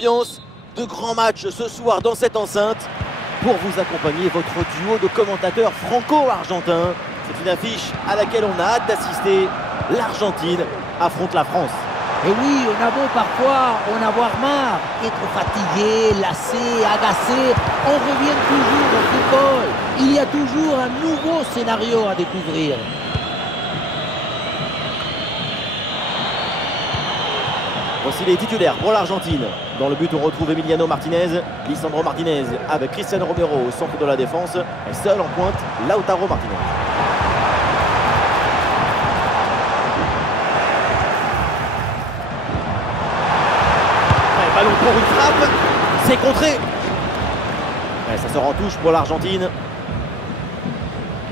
ambiance de grand match ce soir dans cette enceinte. Pour vous accompagner, votre duo de commentateurs franco-argentins. C'est une affiche à laquelle on a hâte d'assister. L'Argentine affronte la France. Et oui, on a beau parfois en avoir marre, être fatigué, lassé, agacé, on revient toujours au football. Il y a toujours un nouveau scénario à découvrir. Voici les titulaires pour l'Argentine. Dans le but, on retrouve Emiliano Martinez, Lisandro Martinez avec Cristiano Romero au centre de la défense. Et seul en pointe, Lautaro Martinez. Ballon pour une frappe, c'est contré. Ouais, ça sort en touche pour l'Argentine.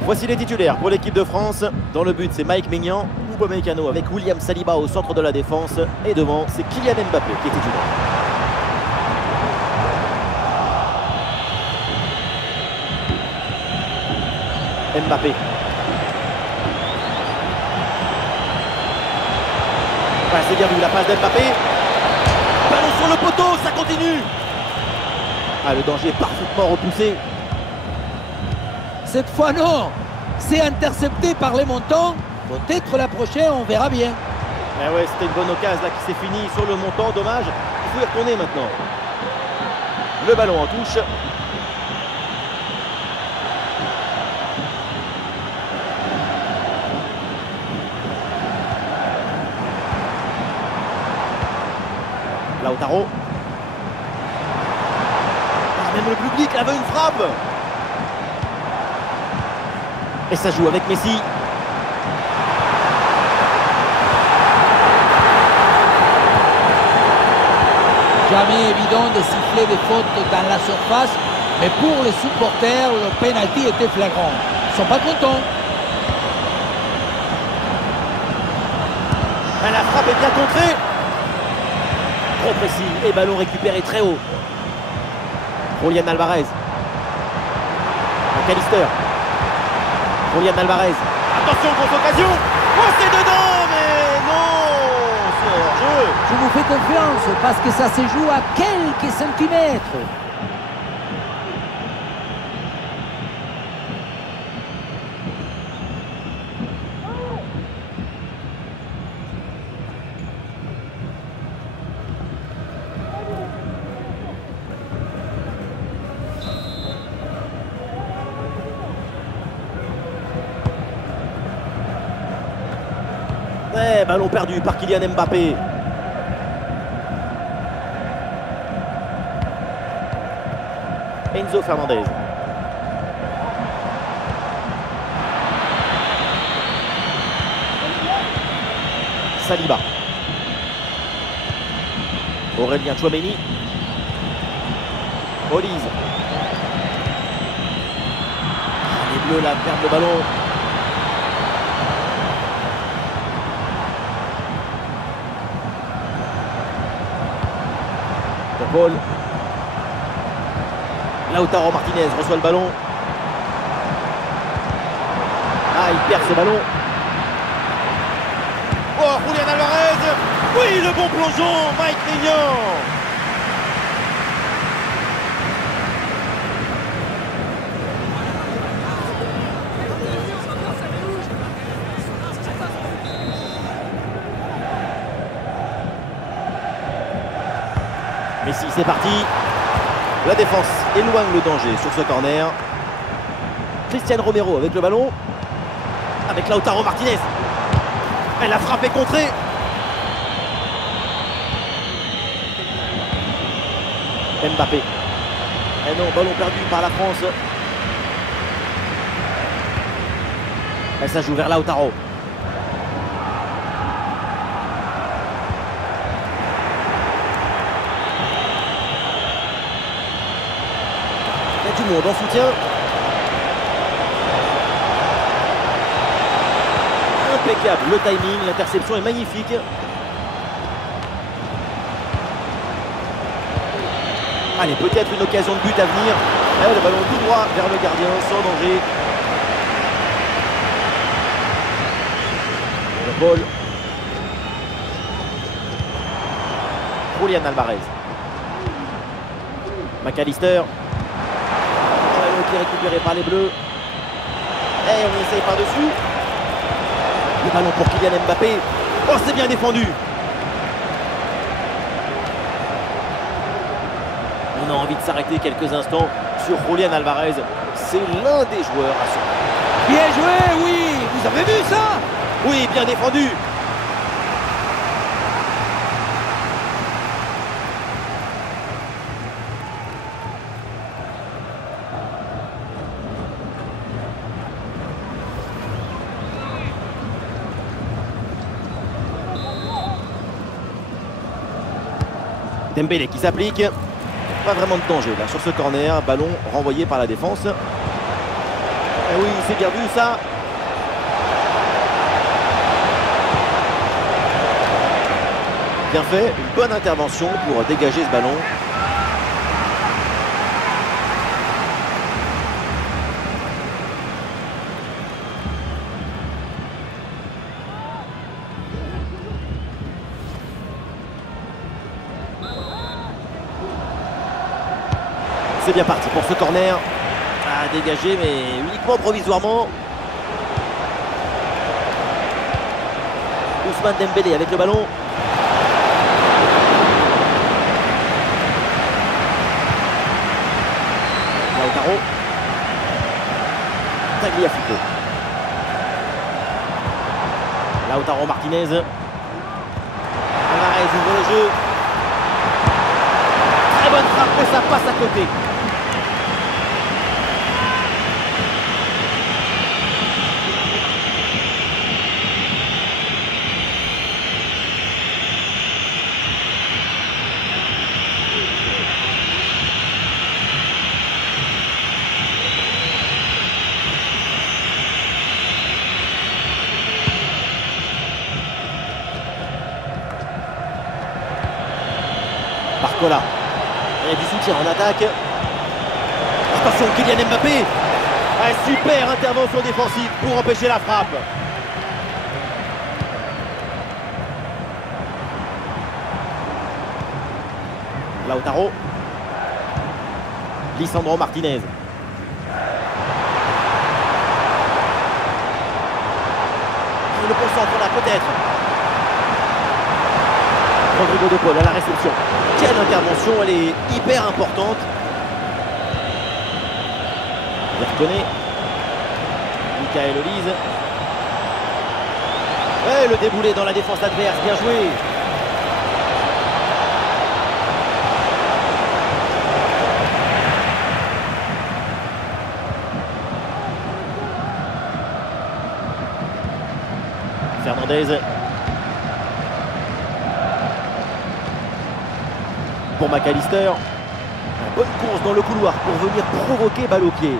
Voici les titulaires pour l'équipe de France. Dans le but, c'est Mike Maignan, Upamecano avec William Saliba au centre de la défense. Et devant, c'est Kylian Mbappé qui est titulaire. Mbappé. Ouais, c'est bien vu, la passe d'Mbappé. Ballon sur le poteau, ça continue. Ah, le danger est parfaitement repoussé. Cette fois non, c'est intercepté par les montants. Peut-être la prochaine, on verra bien. Eh ouais, c'était une bonne occasion là qui s'est finie sur le montant, dommage. Il faut y retourner maintenant. Le ballon en touche. Lautaro. Ah, même le public avait une frappe. Et ça joue avec Messi. Jamais évident de siffler des fautes dans la surface, mais pour les supporters, le penalty était flagrant. Ils sont pas contents. La frappe est bien contrée. Trop précis et ballon récupéré très haut. Julian Alvarez. McAllister. Julian Alvarez. Attention, grosse occasion. Oh, c'est dedans, mais non, c'est hors-jeu. Je vous fais confiance parce que ça se joue à quelques centimètres. Ouais, ballon perdu par Kylian Mbappé. Enzo Fernandez. Saliba. Aurélien Tchouaméni. Olise. Les Bleus là perdent le ballon. Paul. Lautaro Martinez reçoit le ballon. Ah, il perd ce ballon. Oh, Julian Alvarez. Oui, le bon plongeon, Mike Maignan. Messi, c'est parti. La défense éloigne le danger sur ce corner. Cristiano Romero avec le ballon. Avec Lautaro Martinez. Elle a frappé contrée. Mbappé. Et non, ballon perdu par la France. Et ça joue vers Lautaro. Du monde en soutien. Impeccable le timing, l'interception est magnifique. Allez, peut-être une occasion de but à venir. Et le ballon tout droit vers le gardien sans danger. Le ball. Julian Alvarez. McAllister. Le ballon qui est récupéré par les Bleus. Et on essaye par-dessus. Le ballon pour Kylian Mbappé. Oh, c'est bien défendu. On a envie de s'arrêter quelques instants sur Julián Alvarez. C'est l'un des joueurs à surveiller. Bien joué, oui. Vous avez vu ça? Oui, bien défendu. Dembélé qui s'applique. Pas vraiment de danger là sur ce corner. Ballon renvoyé par la défense. Et oui, c'est bien vu ça. Bien fait, une bonne intervention pour dégager ce ballon. C'est bien parti pour ce corner. À dégager, mais uniquement provisoirement. Ousmane Dembélé avec le ballon. Lautaro. Tagliafico. Lautaro Martinez. Alvarez ouvre le jeu. Très bonne frappe, mais ça passe à côté. Barcola. Il y a du soutien en attaque. Attention, Kylian Mbappé. Ah, super intervention défensive pour empêcher la frappe. Lautaro. Lisandro Martinez. Il le concentre là peut-être. Rodrigo de Paul à la réception. Quelle intervention, elle est hyper importante. Il reconnaît. Michael Olise. Et le déboulé dans la défense adverse, bien joué. Fernandez. Pour McAllister. Une bonne course dans le couloir pour venir provoquer balle au pied.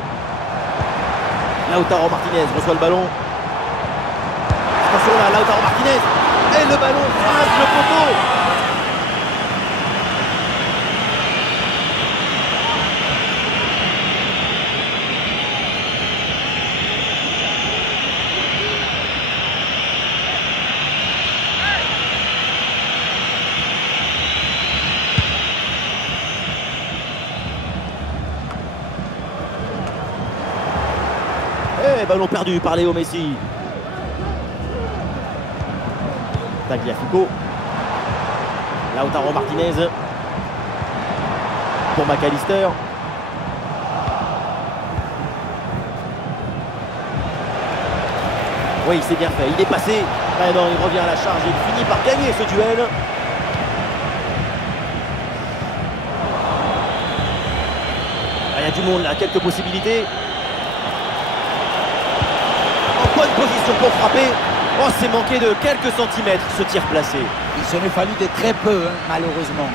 Lautaro Martinez reçoit le ballon. Attention là, Lautaro Martinez. Et le ballon rase le poteau. Ballon perdu par Léo Messi. Tagliafico. Lautaro Martinez. Pour McAllister. Oui, c'est bien fait. Il est passé. Ah non, il revient à la charge et il finit par gagner ce duel. Ah, il y a du monde là, quelques possibilités. Bonne position pour frapper. Oh, c'est manqué de quelques centimètres ce tir placé. Il s'en est fallu de très peu, hein, malheureusement.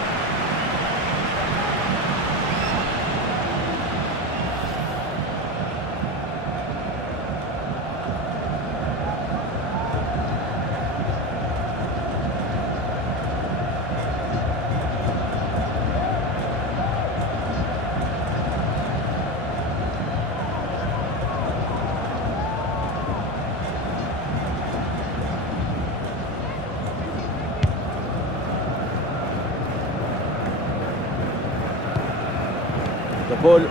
De Paul.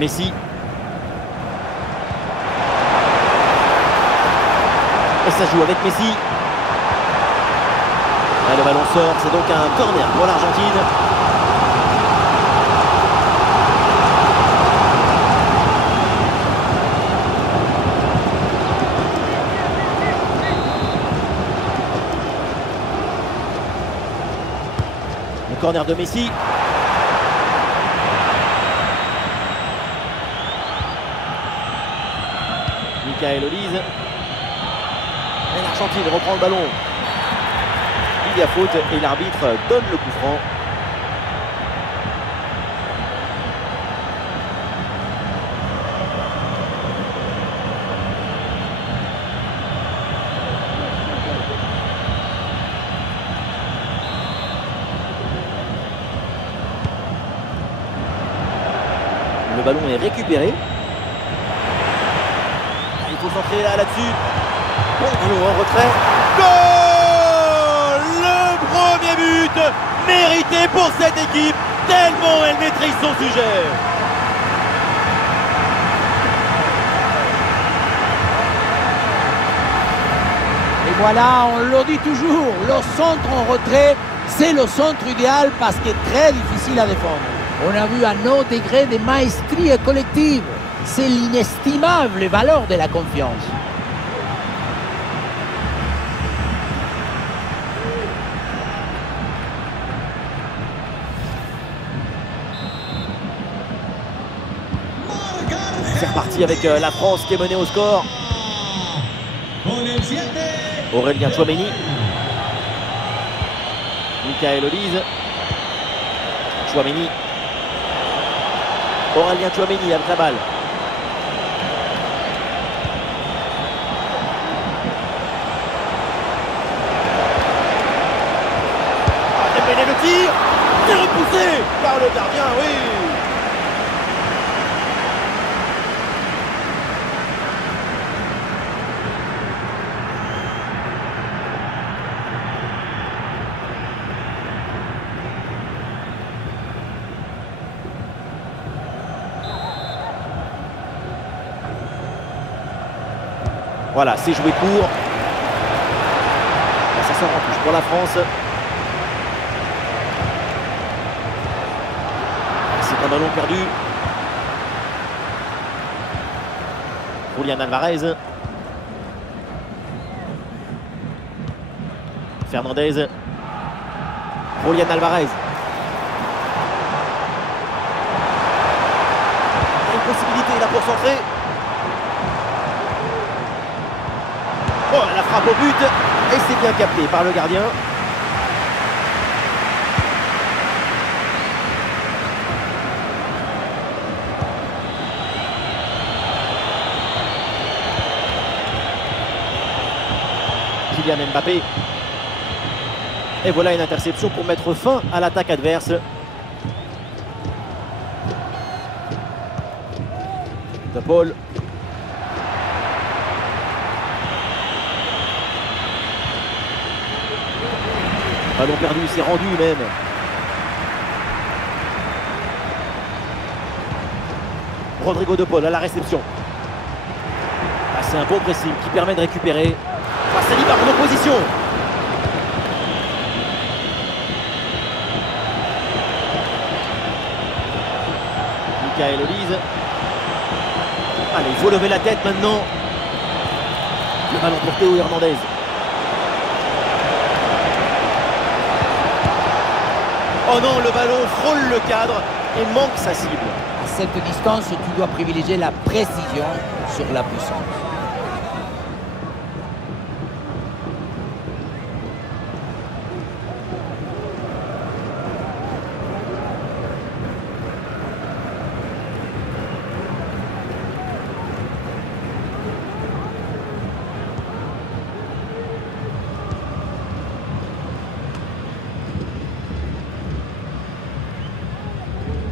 Messi. Et ça joue avec Messi. Et le ballon sort, c'est donc un corner pour l'Argentine. Le corner de Messi. Michael Olise. Et l'Argentine reprend le ballon. Il y a faute et l'arbitre donne le coup franc. Le ballon est récupéré. Il faut centrer là-dessus. Bon ballon en retrait. Goal! Le premier but mérité pour cette équipe, tellement elle maîtrise son sujet. Et voilà, on le dit toujours, le centre en retrait, c'est le centre idéal parce qu'il est très difficile à défendre. On a vu un haut degré de maestrie collective. C'est l'inestimable valeur de la confiance. C'est reparti avec la France qui est menée au score. Aurélien Tchouaméni. Michael Olise. Tchouaméni. Aurélien Tchouaméni avec la balle. Dembélé le tir. C'est repoussé par le gardien, oui. Voilà, c'est joué court. Ça sort en touche pour la France. C'est un ballon perdu. Julián Alvarez. Fernandez. Julián Alvarez. Il y a une possibilité là pour centrer. Oh, la frappe au but et c'est bien capté par le gardien. Kylian Mbappé. Et voilà une interception pour mettre fin à l'attaque adverse. De Paul. Ballon perdu, c'est rendu même. Rodrigo de Paul à la réception. Ah, c'est un bon pressing qui permet de récupérer. Ah, c'est libre en opposition. Michael Olise. Allez, il faut lever la tête maintenant. Le ballon pour Théo Hernandez. Oh non, le ballon frôle le cadre et manque sa cible. À cette distance, tu dois privilégier la précision sur la puissance.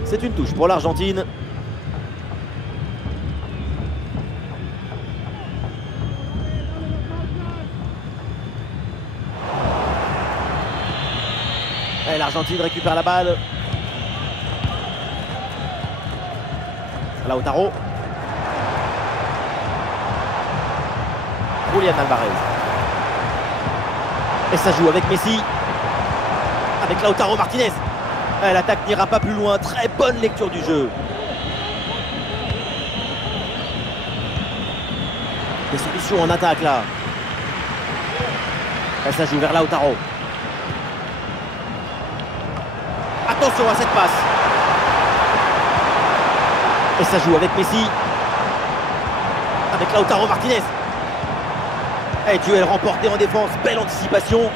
C'est une touche pour l'Argentine. Et l'Argentine récupère la balle. Lautaro. Julián Alvarez. Et ça joue avec Messi. Avec Lautaro Martinez. L'attaque n'ira pas plus loin. Très bonne lecture du jeu. Des solutions en attaque là. Et ça joue vers Lautaro. Attention à cette passe. Et ça joue avec Messi. Avec Lautaro Martinez. Et duel remporté en défense. Belle anticipation.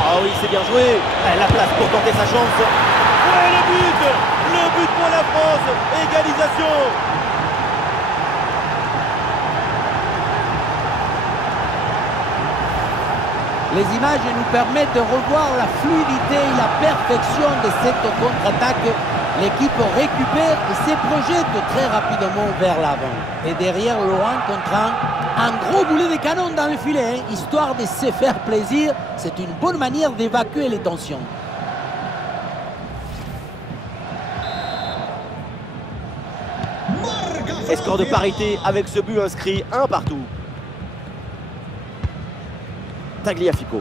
Ah oui, c'est bien joué. La place pour tenter sa chance. Ouais, le but pour la France. Égalisation. Les images nous permettent de revoir la fluidité et la perfection de cette contre-attaque. L'équipe récupère et se projette très rapidement vers l'avant. Et derrière le 1 contre 1, un gros boulet de canon dans le filet, histoire de se faire plaisir. C'est une bonne manière d'évacuer les tensions. Et score de parité avec ce but inscrit, 1 partout. Tagliafico.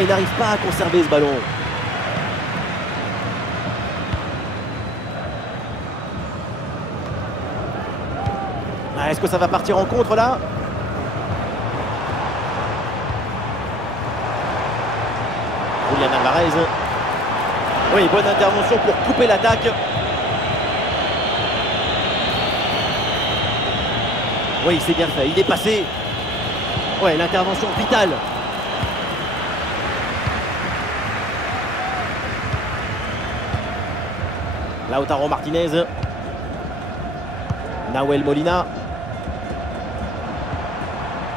Il n'arrive pas à conserver ce ballon. Est-ce que ça va partir en contre là? Julián Alvarez. Oui, bonne intervention pour couper l'attaque. Oui, c'est bien fait. Il est passé. Ouais, l'intervention vitale. Lautaro Martinez. Nahuel Molina.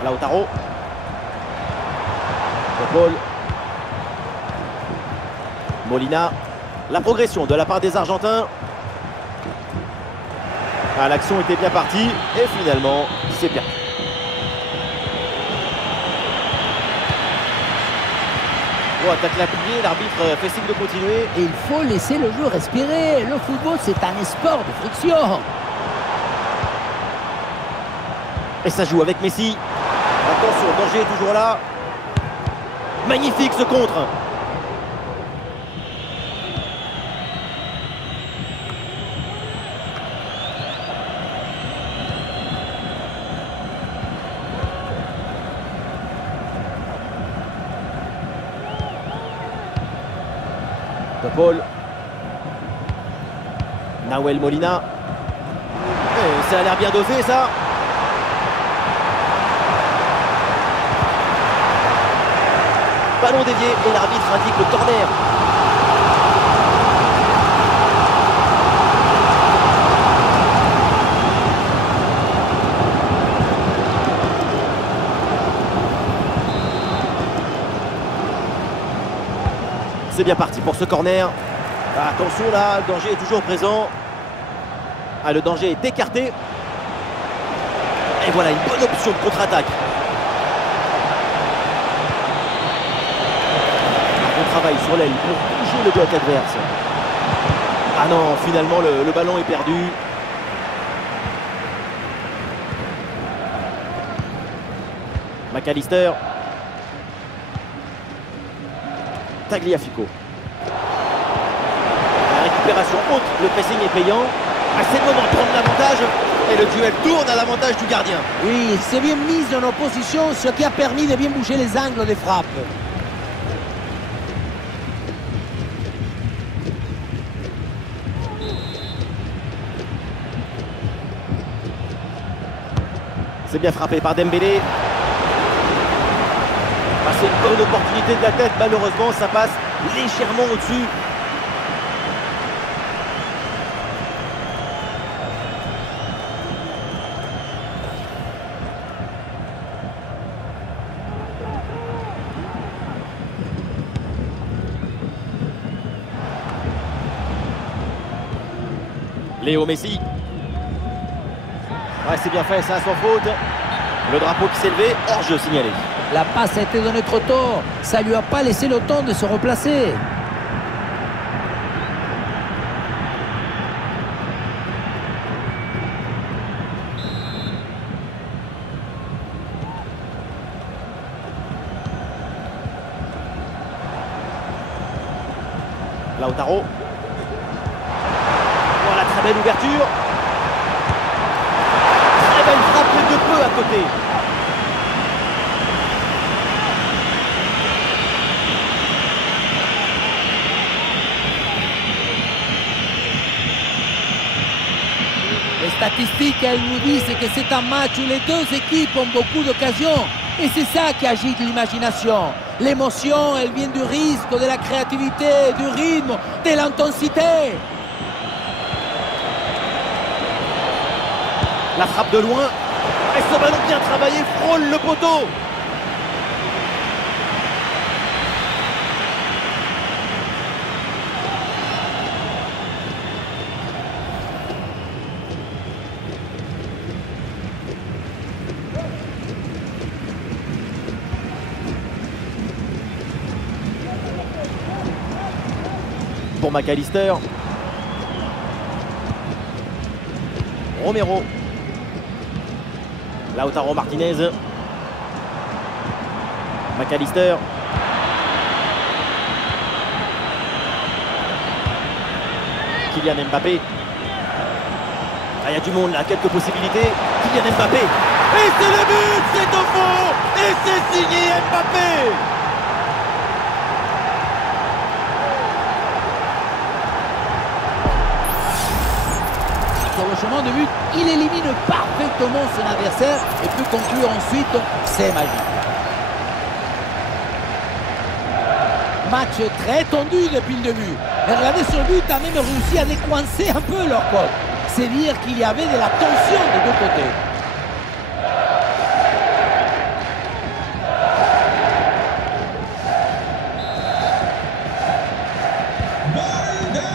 Lautaro. Paul. Molina. La progression de la part des Argentins. L'action était bien partie et finalement, c'est bien. Bon, attaque l'appuyé, l'arbitre fait signe de continuer. Et il faut laisser le jeu respirer. Le football, c'est un sport de friction. Et ça joue avec Messi. Attention, le danger est toujours là. Magnifique ce contre. Paul. Nahuel Molina. Et ça a l'air bien dosé ça. Ballon dévié et l'arbitre indique le corner. C'est bien parti pour ce corner. Attention là, le danger est toujours présent. Le danger est écarté. Et voilà une bonne option de contre-attaque. On travaille sur l'aile pour bouger le bloc adverse. Ah non, finalement le ballon est perdu. McAllister. Tagliafico. La récupération haute, le pressing est payant. C'est le moment de prendre l'avantage. Et le duel tourne à l'avantage du gardien. Oui, c'est bien mis en opposition, ce qui a permis de bien bouger les angles des frappes. C'est bien frappé par Dembélé. C'est une bonne opportunité de la tête. Malheureusement, ça passe légèrement au-dessus. Léo Messi. Ouais, c'est bien fait, ça, sans faute. Le drapeau qui s'est levé, hors-jeu signalé. La passe a été donnée trop tôt. Ça lui a pas laissé le temps de se replacer. Lautaro. Voilà, très belle ouverture. Très belle frappe de peu à côté. Les statistiques, elles nous disent que c'est un match où les deux équipes ont beaucoup d'occasions. Et c'est ça qui agite l'imagination. L'émotion, elle vient du risque, de la créativité, du rythme, de l'intensité. La frappe de loin. Et ce ballon bien travaillé frôle le poteau. Pour McAllister. Romero. Lautaro Martinez. McAllister. Kylian Mbappé. Ah, il y a du monde là, quelques possibilités. Kylian Mbappé. Et c'est le but, c'est au fond. Et c'est signé Mbappé. Sur le chemin de but, il élimine parfaitement son adversaire et peut conclure ensuite. C'est magique. Match très tendu depuis le début. Et regardez, ce but a même réussi à décoincer un peu leur côte. C'est dire qu'il y avait de la tension des deux côtés.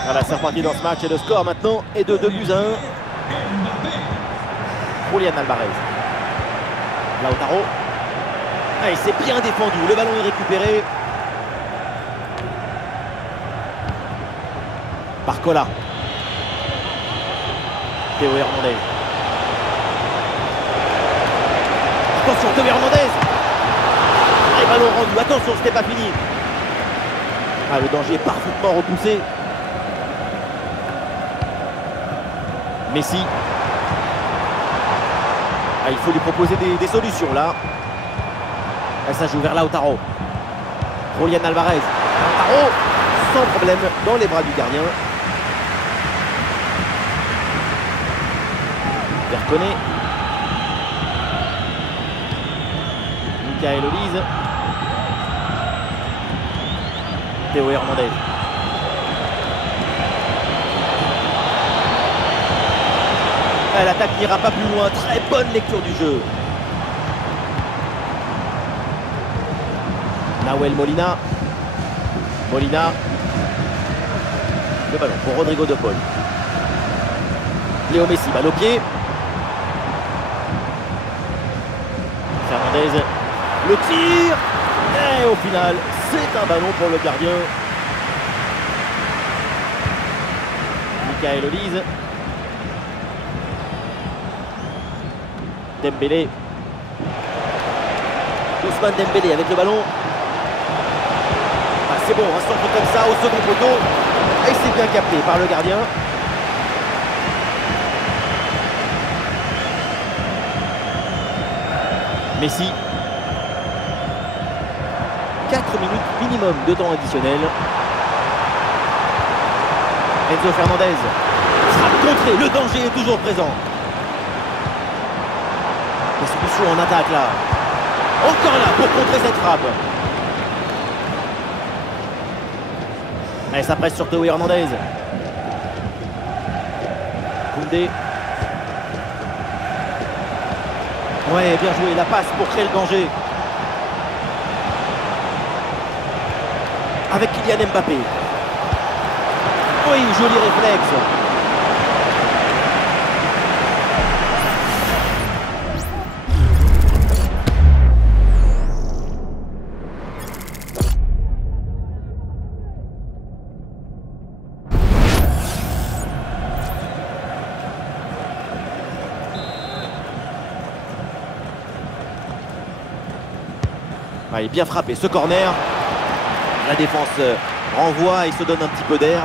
Voilà, c'est reparti dans ce match et le score maintenant est de 2-1. Julian Alvarez. Lautaro. Ah, il s'est bien défendu. Le ballon est récupéré. Barcola. Théo Hernandez. Attention, Théo Hernandez. Ah, et ballon rendu. Attention, c'était pas fini. Ah, le danger est parfaitement repoussé. Messi. Ah, il faut lui proposer des solutions là. Et ça joue vers Lautaro. Julian Alvarez. Lautaro, sans problème, dans les bras du gardien. Verconé. Michael Olise. Théo Hernandez. L'attaque n'ira pas plus loin. Très bonne lecture du jeu. Nahuel Molina. Molina. Le ballon pour Rodrigo de Paul. Léo Messi, balle au pied. Fernandez. Le tir. Et au final, c'est un ballon pour le gardien. Michael Olise. Dembélé. Ousmane Dembélé avec le ballon. Ah, c'est bon, un centre comme ça au second poteau. Et c'est bien capté par le gardien. Messi. 4 minutes minimum de temps additionnel. Enzo Fernandez. Frappe contrée, le danger est toujours présent. La solution en attaque là. Encore là pour contrer cette frappe. Et ça presse sur Théo Hernandez. Koundé. Ouais, bien joué, la passe pour créer le danger. Avec Kylian Mbappé. Oui, joli réflexe. Ah, il est bien frappé ce corner. La défense renvoie et se donne un petit peu d'air.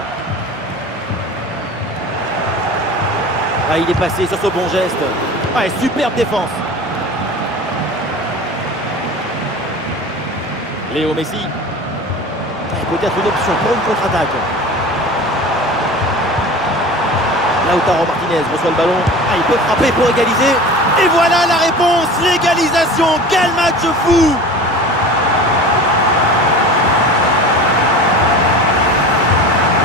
Ah, il est passé sur ce bon geste. Ah, et superbe défense. Léo Messi. Peut-être une option pour une contre-attaque. Lautaro Martinez reçoit le ballon. Ah, il peut frapper pour égaliser. Et voilà la réponse, l'égalisation. Quel match fou!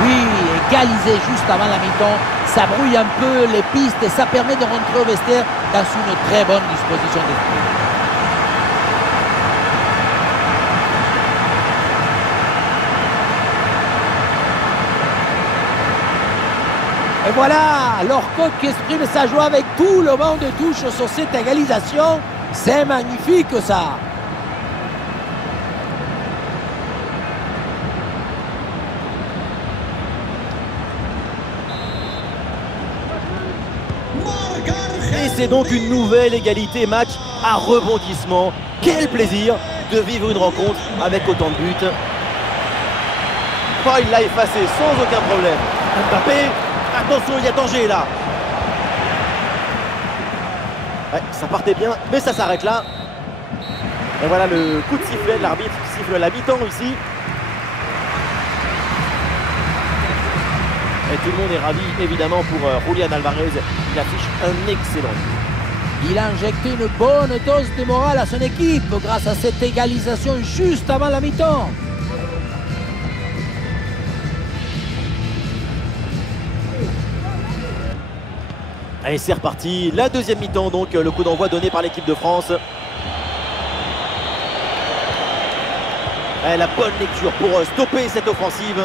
Oui, égaliser juste avant la mi-temps, ça brouille un peu les pistes et ça permet de rentrer au vestiaire dans une très bonne disposition d'esprit. Et voilà, leur coach qui exprime sa joie avec tout le banc de touche sur cette égalisation. C'est magnifique ça. Et c'est donc une nouvelle égalité, match à rebondissement. Quel plaisir de vivre une rencontre avec autant de buts. Oh, il l'a effacé sans aucun problème. Mbappé, attention, il y a danger là. Ouais, ça partait bien, mais ça s'arrête là. Et voilà le coup de sifflet de l'arbitre qui siffle la mi-temps ici. Et tout le monde est ravi évidemment pour Julián Alvarez. Il affiche un excellent jeu. Il a injecté une bonne dose de morale à son équipe grâce à cette égalisation juste avant la mi-temps. Allez, c'est reparti. La deuxième mi-temps, donc le coup d'envoi donné par l'équipe de France. Allez, la bonne lecture pour stopper cette offensive.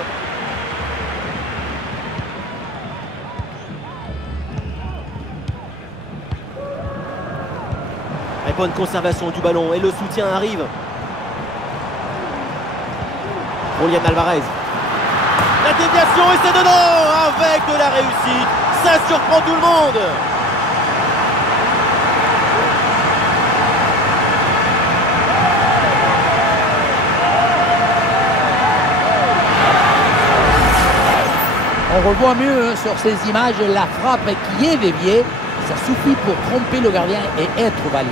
Allez, bonne conservation du ballon et le soutien arrive. Julián Alvarez. La déviation et c'est dedans avec de la réussite. Ça surprend tout le monde. On revoit mieux sur ces images la frappe qui est déviée. Ça suffit pour tromper le gardien et être validé.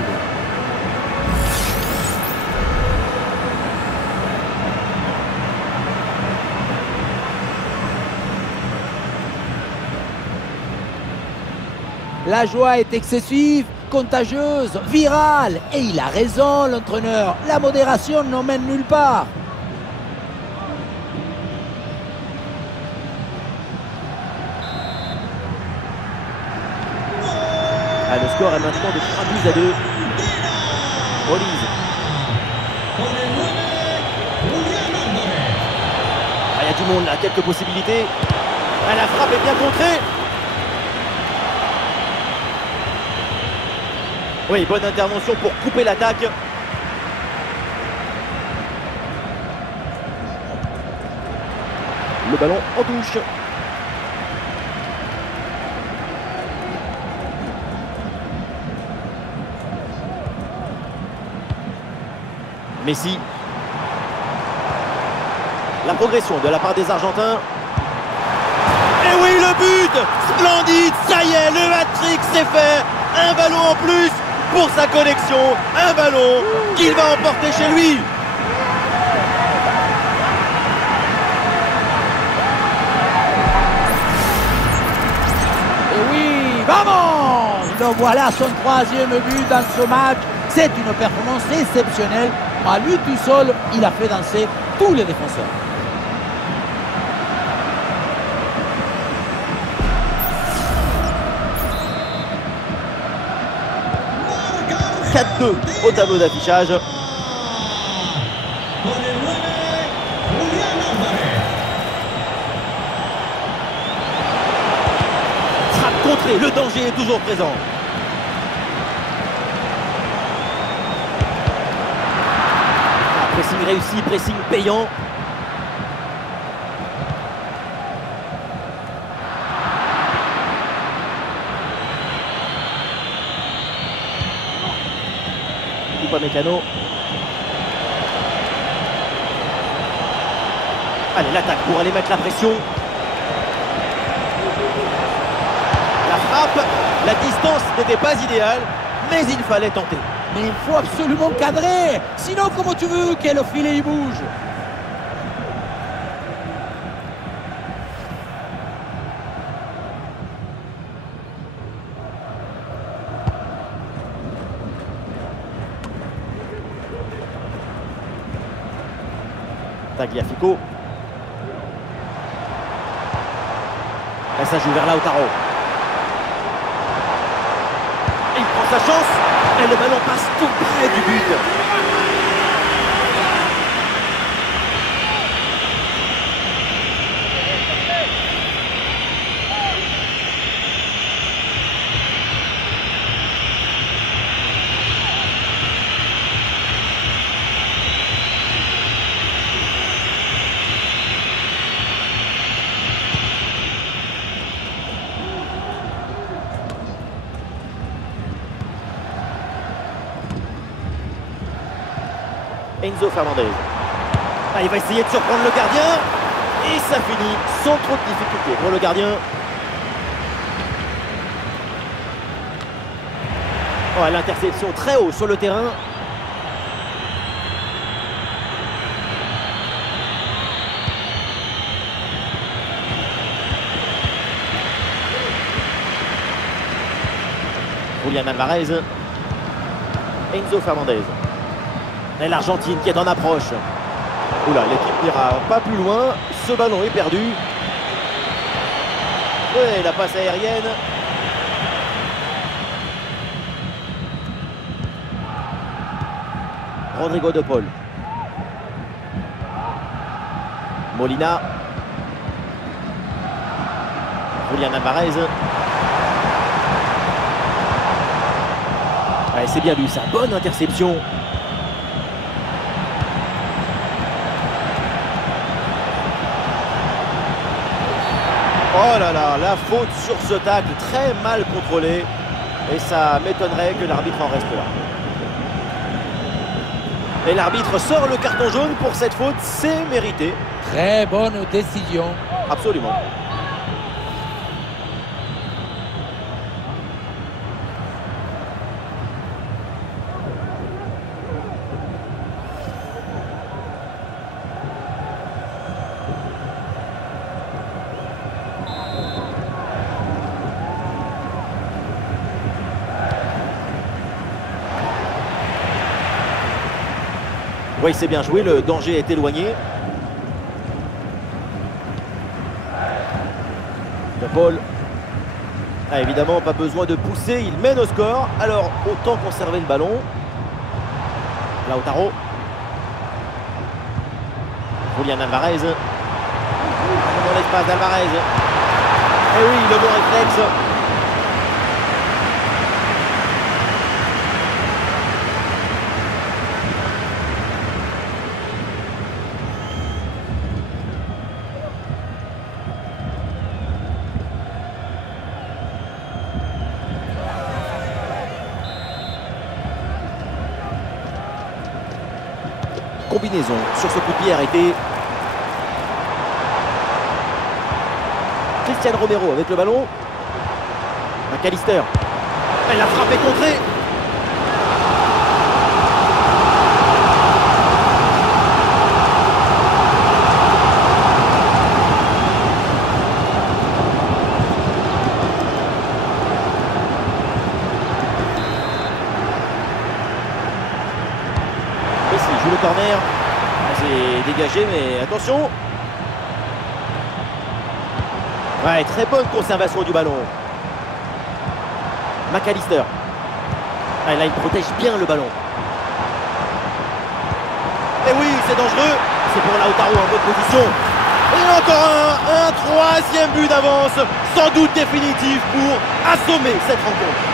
La joie est excessive, contagieuse, virale. Et il a raison, l'entraîneur. La modération n'emmène nulle part. Ah, le score est maintenant de 3-2. Olise. Ah, il y a du monde là, quelques possibilités. Ah, la frappe est bien contrée. Oui, bonne intervention pour couper l'attaque. Le ballon en touche. Messi. La progression de la part des Argentins. Et oui, le but! Splendide! Ça y est, le hat-trick c'est fait! Un ballon en plus pour sa collection. Un ballon qu'il va emporter chez lui. Et oui, vamos! Donc voilà son troisième but dans ce match. C'est une performance exceptionnelle. À lui tout seul, il a fait danser tous les défenseurs. Au tableau d'affichage. Frappe contrée, le danger est toujours présent. Pressing réussi, pressing payant. Upamecano. Allez, l'attaque pour aller mettre la pression. La frappe, la distance n'était pas idéale, mais il fallait tenter. Mais il faut absolument cadrer. Sinon, comment tu veux que le filet il bouge? Tagliafico. Et ça joue vers Lautaro. Il prend sa chance et le ballon passe tout près du but. Enzo Fernandez. Ah, il va essayer de surprendre le gardien. Et ça finit sans trop de difficulté pour le gardien. Oh, l'interception très haut sur le terrain. Julián Álvarez. Enzo Fernandez. Et l'Argentine qui est en approche. Oula, l'équipe n'ira pas plus loin. Ce ballon est perdu. Et la passe aérienne. Rodrigo de Paul. Molina. Julián Álvarez. Ouais, c'est bien lui, sa bonne interception. Oh là là, la faute sur ce tacle très mal contrôlé. Et ça m'étonnerait que l'arbitre en reste là. Et l'arbitre sort le carton jaune pour cette faute, c'est mérité. Très bonne décision. Absolument. Oui, c'est bien joué, le danger est éloigné. De Paul. Ah, évidemment, pas besoin de pousser, il mène au score. Alors, autant conserver le ballon. Lautaro. Julián Álvarez. Dans l'espace d'Álvarez. Et oui, le bon réflexe. Combinaison sur ce coup de pied arrêté. Cristian Romero avec le ballon. McAllister. Elle a frappé contrée. Messi joue le corner. C'est dégagé, mais attention. Ouais, très bonne conservation du ballon. McAllister. Ah, là, il protège bien le ballon. Et oui, c'est dangereux. C'est pour Lautaro en bonne position. Et encore un troisième but d'avance, sans doute définitif pour assommer cette rencontre.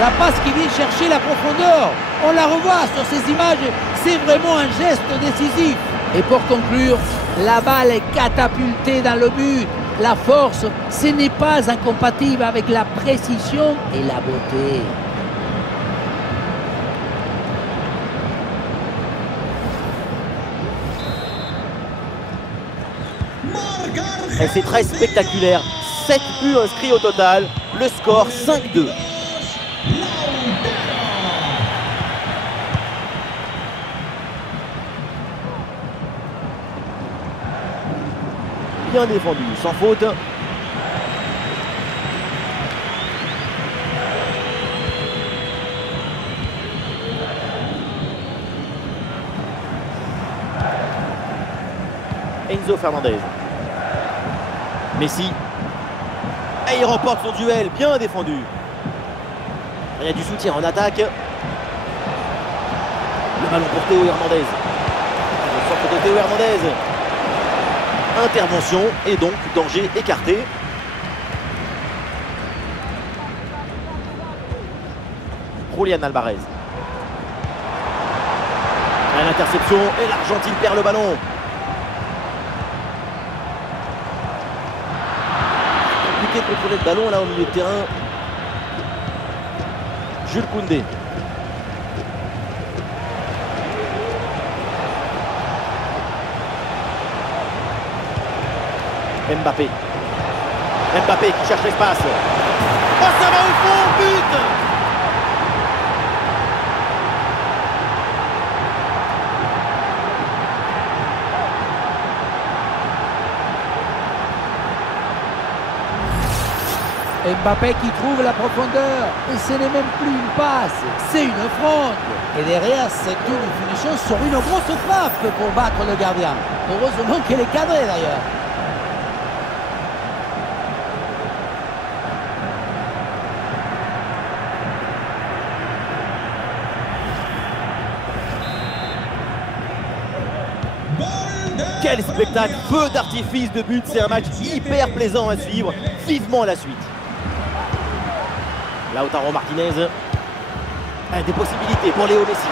La passe qui vient chercher la profondeur. On la revoit sur ces images. C'est vraiment un geste décisif. Et pour conclure, la balle est catapultée dans le but. La force, ce n'est pas incompatible avec la précision et la beauté. Et c'est très spectaculaire. 7 buts inscrits au total. Le score 5-2. Bien défendu, sans faute. Enzo Fernandez. Messi. Et il remporte son duel, bien défendu. Il y a du soutien en attaque. Le ballon pour Théo Hernandez. Le centre de Théo Hernandez. Intervention et donc danger écarté. Julián Alvarez. L'interception et l'Argentine perd le ballon. Compliqué de contrôler le ballon là au milieu de terrain. Jules Koundé. Mbappé. Mbappé qui cherche l'espace. Oh, ça va au fond, but! Mbappé qui trouve la profondeur. Et ce n'est même plus une passe, c'est une fronde. Et derrière, c'est une finition sur une grosse frappe pour battre le gardien. Heureusement qu'elle est cadrée d'ailleurs. Quel spectacle, feu d'artifice de but, c'est un match hyper plaisant à suivre, vivement la suite. Lautaro Martinez, des possibilités pour Léo Messi.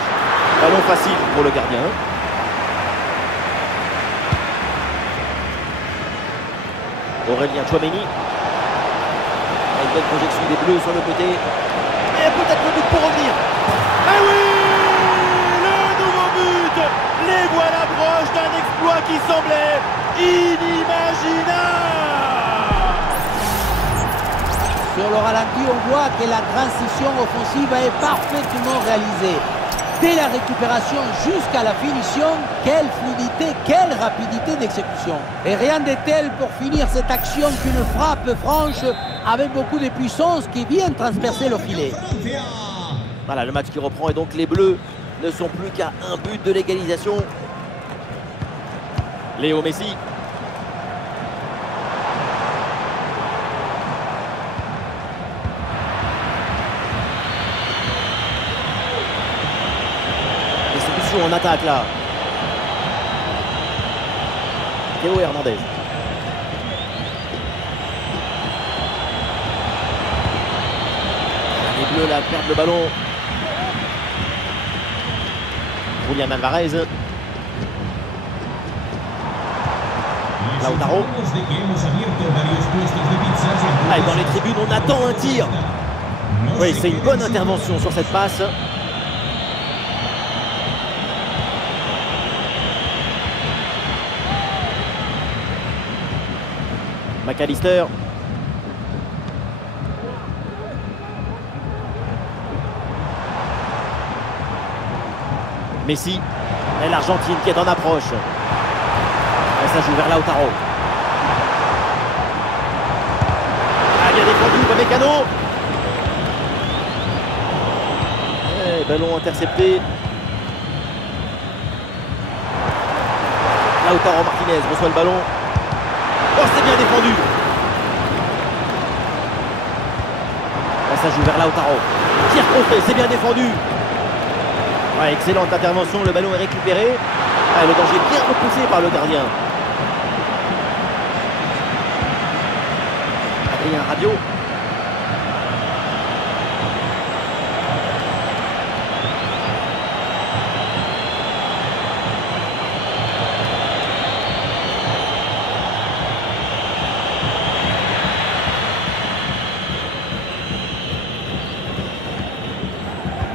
Ballon facile pour le gardien. Aurélien Tchouaméni. Une bonne projection des Bleus sur le côté. Et peut-être le but pour revenir. Ah oui! Les voilà proches d'un exploit qui semblait inimaginable. Sur le ralenti, on voit que la transition offensive est parfaitement réalisée. Dès la récupération jusqu'à la finition, quelle fluidité, quelle rapidité d'exécution. Et rien de tel pour finir cette action qu'une frappe franche avec beaucoup de puissance qui vient transpercer le filet. Voilà, le match qui reprend et donc les Bleus ne sont plus qu'à un but de l'égalisation. Léo Messi. Des solutions en attaque là. Théo Hernandez. Les Bleus là perdent le ballon. Julián Alvarez. Lautaro. Et dans les tribunes, on attend un tir. Oui, c'est une bonne intervention sur cette passe. McAllister. Messi, et l'Argentine qui est en approche. Et ça joue vers Lautaro. Ah, bien défendu, Mécano. Et ballon intercepté. Lautaro Martinez reçoit le ballon. Oh, c'est bien défendu. Et ça joue vers Lautaro. Tir contré, c'est bien défendu. Ouais, excellente intervention, le ballon est récupéré. Ah, le danger bien repoussé par le gardien. Adrien Rabiot.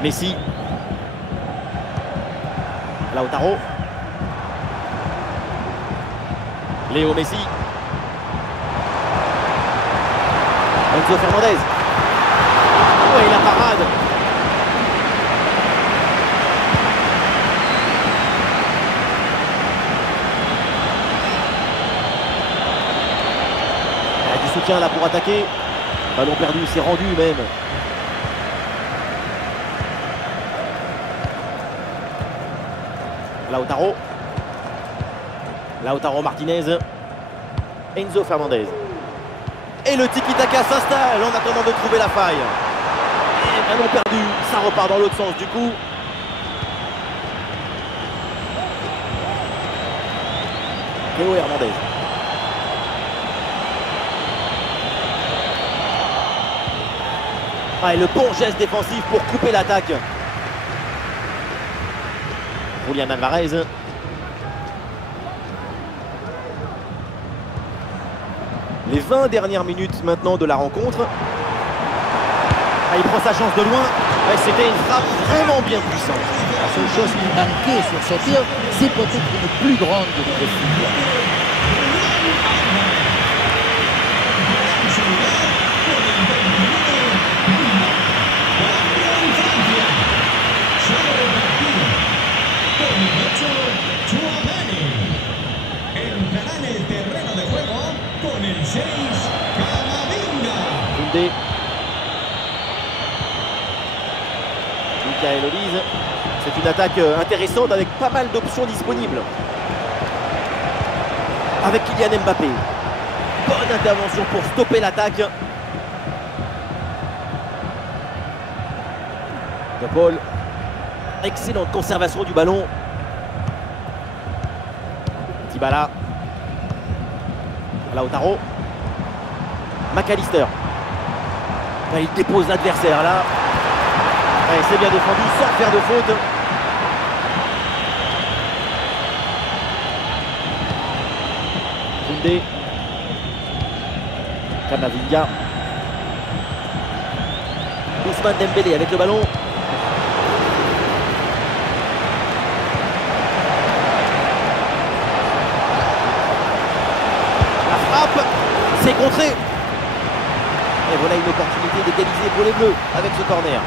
Messi. Lautaro. Léo Messi. Enzo Fernandez. Oui, la parade. Il y a du soutien là pour attaquer. Ballon perdu, c'est rendu même. Lautaro. Lautaro Martinez. Enzo Fernandez. Et le tiki-taka s'installe en attendant de trouver la faille. Et ballon perdu, ça repart dans l'autre sens du coup. Théo Hernandez. Ah, et le bon geste défensif pour couper l'attaque. Julián Álvarez. Les 20 dernières minutes maintenant de la rencontre. Ah, il prend sa chance de loin. Ouais, c'était une frappe vraiment bien puissante. La seule chose qui manquait sur ce tir, c'est peut-être une plus grande précision. Koundé. Michael Olise. C'est une attaque intéressante avec pas mal d'options disponibles. Avec Kylian Mbappé. Bonne intervention pour stopper l'attaque. De Paul. Excellente conservation du ballon. Dybala. Lautaro. McAllister. Il dépose l'adversaire là. C'est bien défendu sans faire de faute. Koundé. Camavinga. Ousmane Dembélé avec le ballon. La frappe, c'est contré. Et voilà une opportunité d'égaliser pour les Bleus avec ce corner.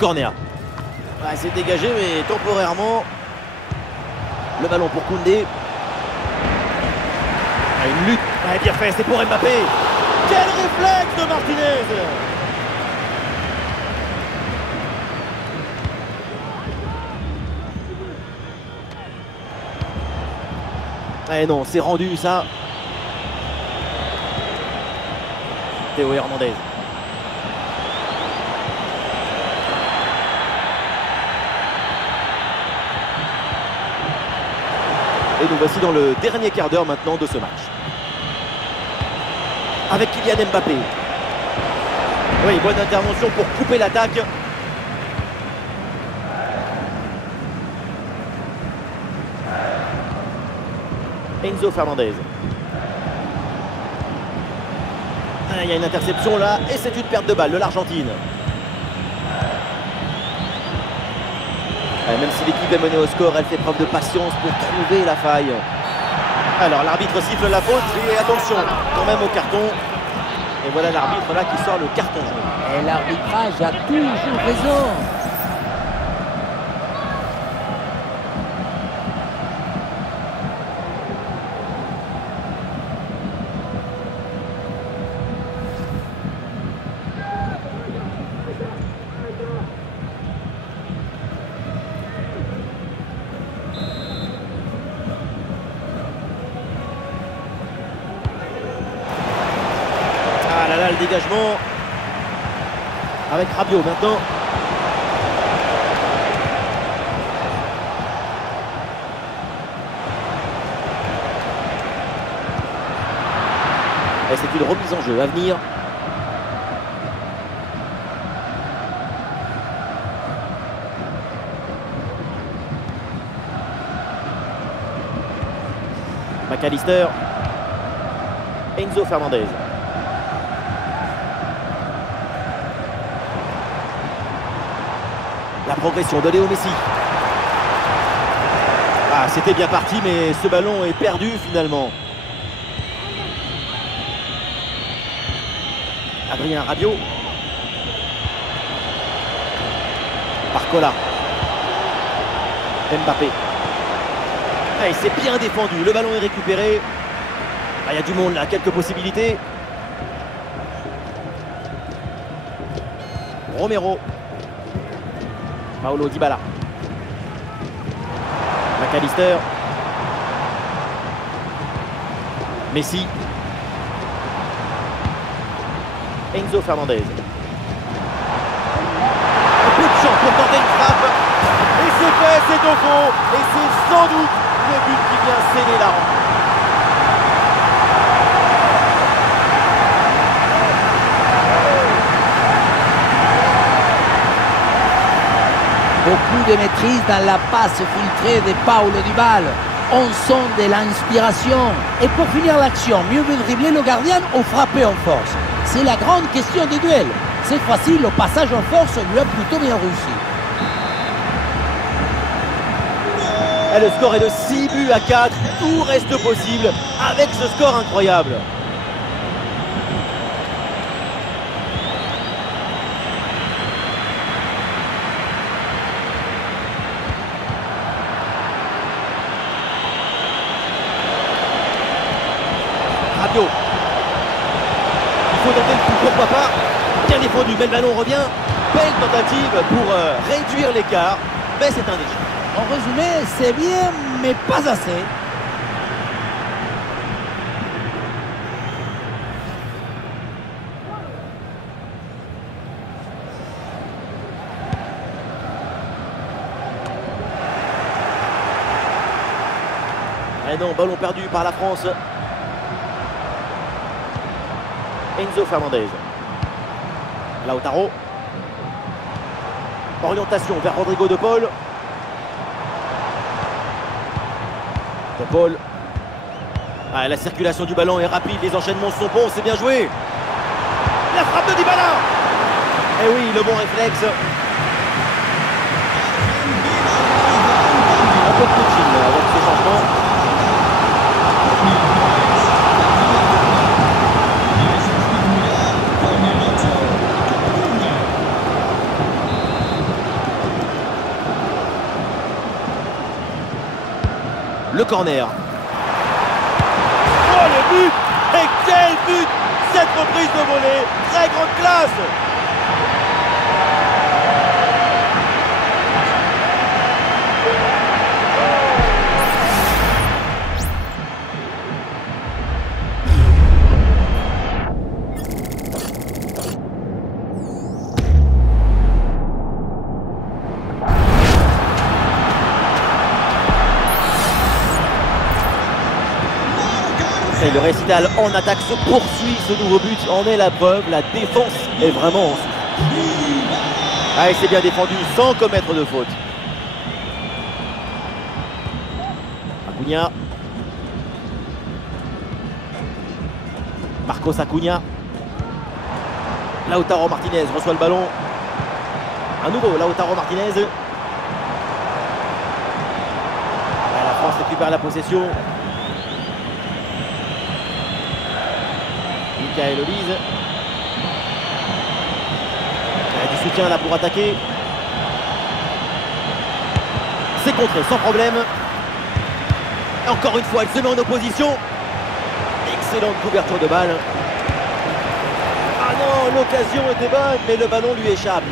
Corner. Ouais, c'est dégagé mais temporairement. Le ballon pour Koundé. Une lutte, bien fait, c'est pour Mbappé. Quel réflexe de Martinez. Non, c'est rendu ça. Théo Hernandez. Et nous voici dans le dernier quart d'heure maintenant de ce match. Avec Kylian Mbappé. Oui, bonne intervention pour couper l'attaque. Enzo Fernandez. Il y a une interception là et c'est une perte de balle de l'Argentine. Même si l'équipe est menée au score, elle fait preuve de patience pour trouver la faille. Alors l'arbitre siffle la faute et attention quand même au carton. Et voilà l'arbitre là qui sort le carton jaune. Et l'arbitrage a toujours raison. Le dégagement avec Rabiot maintenant. Et c'est une remise en jeu à venir. McAllister. Enzo Fernandez. La progression de Léo Messi. Ah, c'était bien parti, mais ce ballon est perdu finalement. Adrien Rabiot. Barcola. Mbappé. Ah, et c'est bien défendu, le ballon est récupéré. Ah, il y a du monde là, quelques possibilités. Romero. Paulo Dybala. McAllister. Messi. Enzo Fernandez. Un peu de champ pour tenter une frappe. Et c'est fait, c'est au fond. Et c'est sans doute le but qui vient sceller la rencontre. Beaucoup de maîtrise dans la passe filtrée de Paulo Dybala. On sent de l'inspiration. Et pour finir l'action, mieux vaut dribbler le gardien ou frapper en force? C'est la grande question des duels. Cette fois-ci, le passage en force lui a plutôt bien réussi. Et le score est de 6 buts à 4. Tout reste possible avec ce score incroyable. Rabiot. Il faut tenter le coup, pourquoi pas. Bien défendu, mais le ballon revient. Belle tentative pour réduire l'écart, mais c'est un échec. En résumé, c'est bien, mais pas assez. Et non, ballon perdu par la France. Enzo Fernandez. Lautaro. Orientation vers Rodrigo De Paul. De Paul. Ah, la circulation du ballon est rapide, les enchaînements sont bons, c'est bien joué. La frappe de Dybala. Et oui, le bon réflexe. Un peu de coaching avec ce changement. Le corner. Oh, le but! Et quel but! Cette reprise de volée, très grande classe! Et le récital en attaque se poursuit, ce nouveau but en est la preuve, la défense est vraiment en souffle. Ah, et c'est bien défendu sans commettre de faute. Acuna. Marcos Acuna. Lautaro Martinez reçoit le ballon. À nouveau, Lautaro Martinez. Et la France récupère la possession. Michael Olise. Il y a du soutien là pour attaquer. C'est contré sans problème. Et encore une fois, elle se met en opposition. Excellente couverture de balle. Ah non, l'occasion était bonne, mais le ballon lui échappe.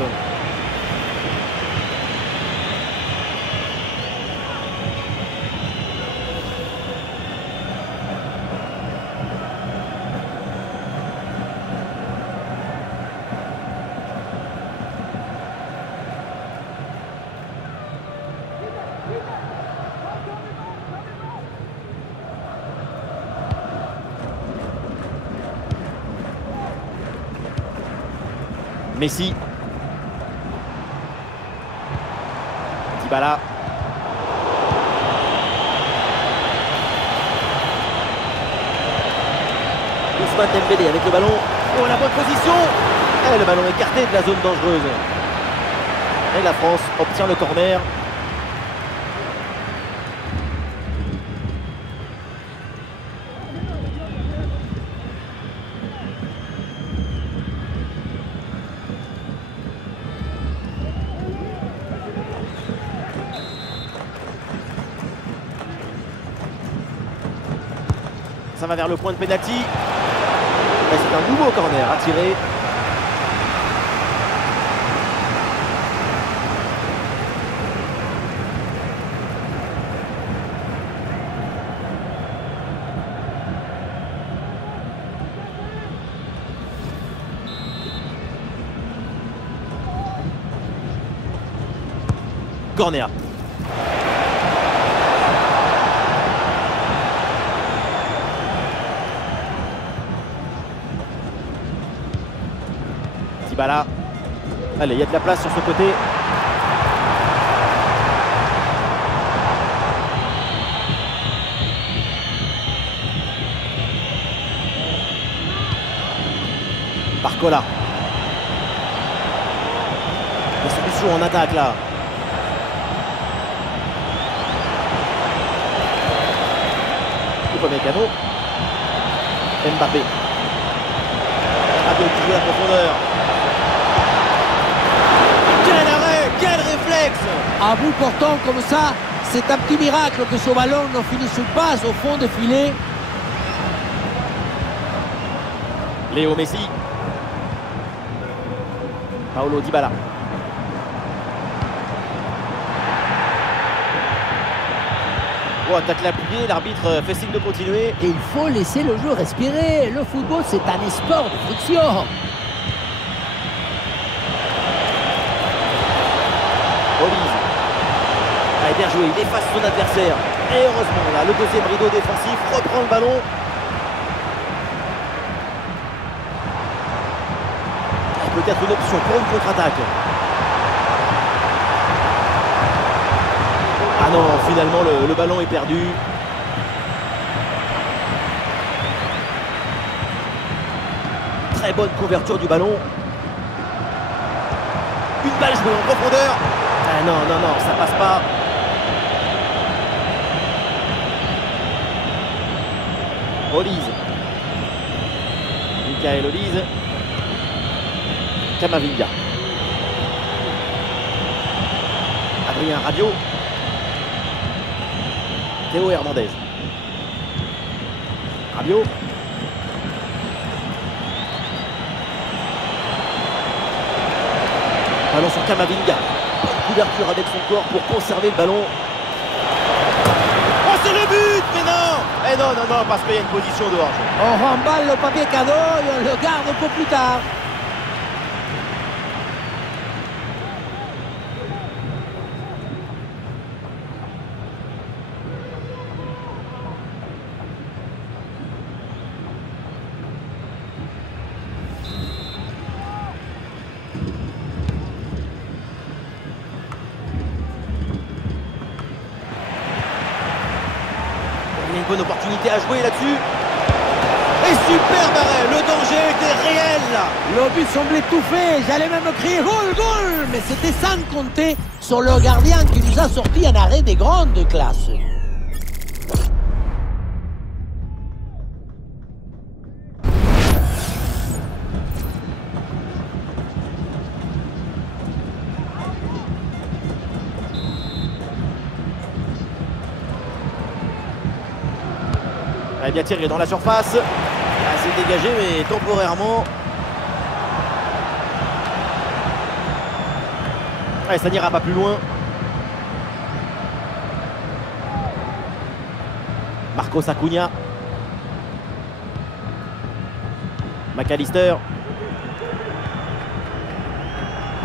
Messi. Dybala. Ousmane Dembélé avec le ballon. Oh, la bonne position. Et le ballon écarté de la zone dangereuse. Et la France obtient le corner. Ça va vers le point de pénalty. Et c'est un nouveau corner à tirer. Corner. Dybala. Allez, il y a de la place sur ce côté. Barcola. Des solutions en attaque là. Mécano. Mbappé. Rabiot qui joue la profondeur. Quel arrêt, quel réflexe! À bout portant comme ça, c'est un petit miracle que ce ballon ne finisse pas au fond des filets. Léo Messi. Paulo Dybala. Oh, attaque l'appuyé, l'arbitre fait signe de continuer. Et il faut laisser le jeu respirer. Le football, c'est un sport de friction. Olise. Allez, bien joué, il efface son adversaire. Et heureusement, là, le deuxième rideau défensif reprend le ballon. Peut-être une option pour une contre-attaque. Ah non, finalement le ballon est perdu. Très bonne couverture du ballon. Une balle jouée en profondeur. Ah non, non, non, ça passe pas. Olise. Michael Olise. Camavinga. Adrien Rabiot. Théo Hernandez. Rabiot. Ballon sur Camavinga. Couverture avec son corps pour conserver le ballon. Oh, c'est le but! Mais non! Eh non, non, non, parce qu'il y a une position dehors. On remballe le papier cadeau et on le garde un peu plus tard. Il y a une bonne opportunité à jouer là-dessus. Et super arrêt, le danger était réel là. Le but semblait tout fait, j'allais même crier goal, goal, mais c'était sans compter sur le gardien qui nous a sorti un arrêt des grandes classes. Elle bien tiré dans la surface. C'est dégagé mais temporairement. Ouais, ça n'ira pas plus loin. Marcos Acuna. McAllister.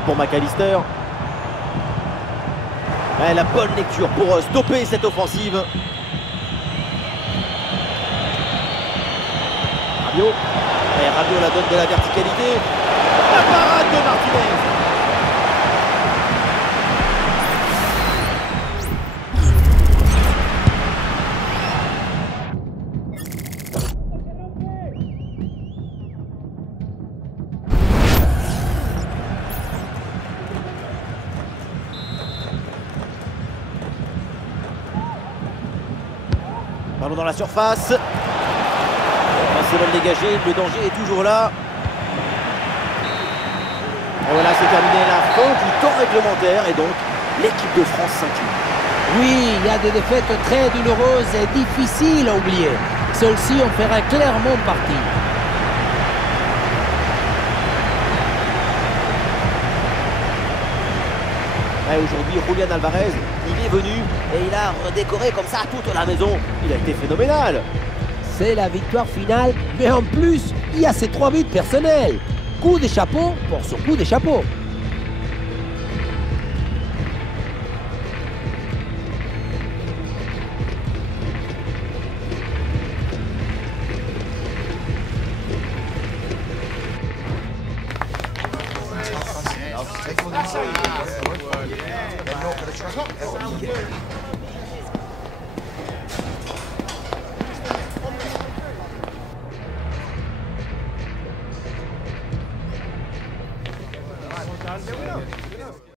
Pour McAllister. Ouais, la bonne lecture pour stopper cette offensive. Rabiot. Et Rabiot la donne de la verticalité. La parade de Martinez. Ballon dans la surface. C'est mal dégagé, le danger est toujours là. Et voilà, c'est terminé, la fin du temps réglementaire et donc l'équipe de France s'incline. Oui, il y a des défaites très douloureuses et difficiles à oublier. Celle-ci en fera clairement partie. Aujourd'hui, Julián Alvarez, il est venu et il a redécoré comme ça toute la maison. Il a été phénoménal. C'est la victoire finale, mais en plus, il y a ces 3 buts personnels. Coup de chapeau pour ce coup de chapeau.